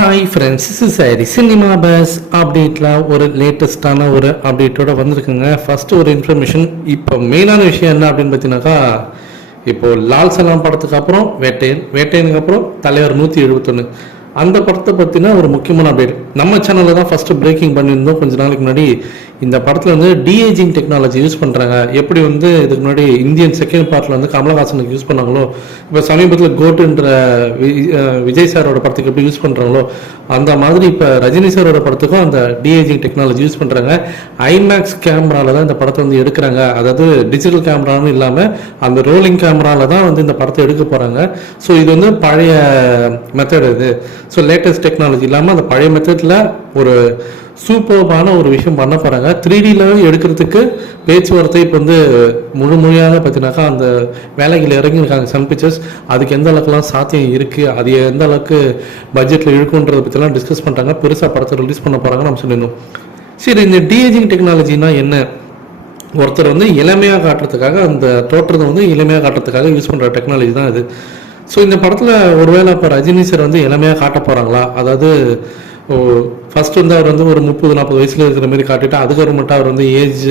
Hi friends is sorry cinema buzz அப்டேட்டில் ஒரு லேட்டஸ்ட்டான ஒரு அப்டேட்டோட வந்திருக்குங்க. ஃபஸ்ட்டு ஒரு இன்ஃபர்மேஷன் இப்போ மெயினான விஷயம் என்ன அப்படின்னு பார்த்தீங்கன்னாக்கா இப்போது லால் சலாம் படத்துக்கு அப்புறம் வேட்டையன் வேட்டையனுக்கு அப்புறம் தலைவர் நூற்றி எழுபத்தொன்று அந்த படத்தை பற்றின ஒரு முக்கியமான அப்டேட் நம்ம சேனலில் தான் ஃபஸ்ட்டு பிரேக்கிங் பண்ணியிருந்தோம் கொஞ்ச நாளைக்கு முன்னாடி. இந்த படத்தில் வந்து டிஏஜிங் டெக்னாலஜி யூஸ் பண்ணுறாங்க எப்படி வந்து இதுக்கு முன்னாடி இந்தியன் செகண்ட் பார்ட்டில் வந்து கமலஹாசனுக்கு யூஸ் பண்ணாங்களோ இப்போ சமீபத்தில் கோட்டுன்ற வி- விஜய் சாரோட படத்துக்கு எப்படி யூஸ் பண்ணுறாங்களோ அந்த மாதிரி இப்போ ரஜினி சாரோட படத்துக்கும் அந்த டிஏஜிங் டெக்னாலஜி யூஸ் பண்ணுறாங்க ஐமேக்ஸ் கேமராவில் தான் இந்த படத்தை வந்து எடுக்கிறாங்க. அதாவது டிஜிட்டல் கேமரான்னு இல்லாமல் அந்த ரோலிங் கேமராவில் தான் வந்து இந்த படத்தை எடுக்க போகிறாங்க ஸோ இது வந்து பழைய மெத்தட் இது. ஸோ லேட்டஸ்ட் டெக்னாலஜி இல்லாமல் அந்த பழைய மெத்தடில் ஒரு சூப்பர்பான ஒரு விஷயம் பண்ண போகிறாங்க த்ரீ டியில் எடுக்கிறதுக்கு பேச்சுவார்த்தை இப்போ வந்து முழு மொழியாக பார்த்தீங்கன்னாக்கா அந்த வேலைகள் இறங்கியிருக்காங்க சன் பிக்சர்ஸ் அதுக்கு எந்த அளவுக்குலாம் சாத்தியம் இருக்குது அது எந்த அளவுக்கு பட்ஜெட்டில் இருக்குன்றதை பற்றிலாம் டிஸ்கஸ் பண்ணுறாங்க பெருசாக படத்தை ரிலீஸ் பண்ண போகிறாங்க நம்ம சொல்லியிருந்தோம். சரி இந்த டிஏஜிங் டெக்னாலஜினா என்ன? ஒருத்தர் வந்து இளமையாக காட்டுறதுக்காக அந்த தோற்றத்தை வந்து இளமையாக காட்டுறதுக்காக யூஸ் பண்ணுற டெக்னாலஜி தான் இது. ஸோ இந்த படத்தில் ஒருவேளை இப்போ ரஜினி சார் வந்து இளமையாக காட்ட போகிறாங்களா அதாவது ஃபர்ஸ்ட் வந்து அவர் வந்து ஒரு முப்பது நாற்பது வயசில் இருக்கிற மாதிரி காட்டிட்டு அதுக்கப்புறமேட்டு அவர் வந்து ஏஜ்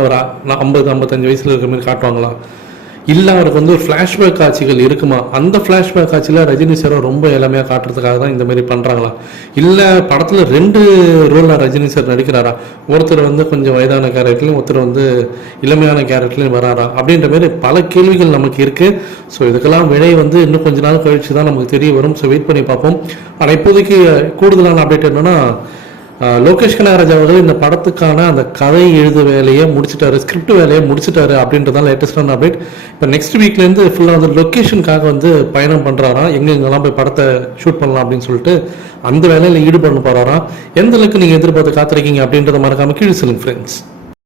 ஒரு ஐம்பது ஐம்பத்தஞ்சு வயசில் இருக்கிற மாதிரி காட்டுவாங்களாம் இல்லை அவருக்கு வந்து ஒரு ஃப்ளாஷ்பேக் காட்சிகள் இருக்குமா? அந்த ஃப்ளாஷ்பேக் காட்சியில் ரஜினி சாரை ரொம்ப இளமையாக காட்டுறதுக்காக தான் இந்த மாதிரி பண்ணுறாங்களா இல்லை படத்தில் ரெண்டு ரோலில் ரஜினி சார் நடிக்கிறாரா? ஒருத்தர் வந்து கொஞ்சம் வயதான கேரக்டர்லையும் ஒருத்தர் வந்து இளமையான கேரக்டர்லையும் வராரா? அப்படின்ற மாதிரி பல கேள்விகள் நமக்கு இருக்குது ஸோ இதுக்கெல்லாம் விடை வந்து இன்னும் கொஞ்ச நாள் கழிச்சு தான் நமக்கு தெரிய வரும். ஸோ வெயிட் பண்ணி பார்ப்போம். ஆனால் இப்போதைக்கு கூடுதலான அப்டேட் என்னன்னா லோகேஷ் கனகராஜ் அவர்கள் இந்த படத்துக்கான அந்த கதை எழுத வேலையை முடிச்சிட்டாரு ஸ்கிரிப்ட் வேலையை முடிச்சிட்டாரு அப்படின்றதான் லேட்டஸ்டான அப்டேட் இப்போ நெக்ஸ்ட் வீக்லேருந்து ஃபுல்லாக வந்து லொக்கேஷனுக்காக வந்து பயணம் பண்ணுறாராம் எங்கெங்கெல்லாம் போய் படத்தை ஷூட் பண்ணலாம் அப்படின்னு சொல்லிட்டு அந்த வேலையில் ஈடுபட போகிறாராம் எந்த அளவுக்கு நீங்கள் எதிர்பார்த்து காத்திருக்கீங்க அப்படின்றத மறக்காமல் கீழே சொல்லுங்க ஃப்ரெண்ட்ஸ்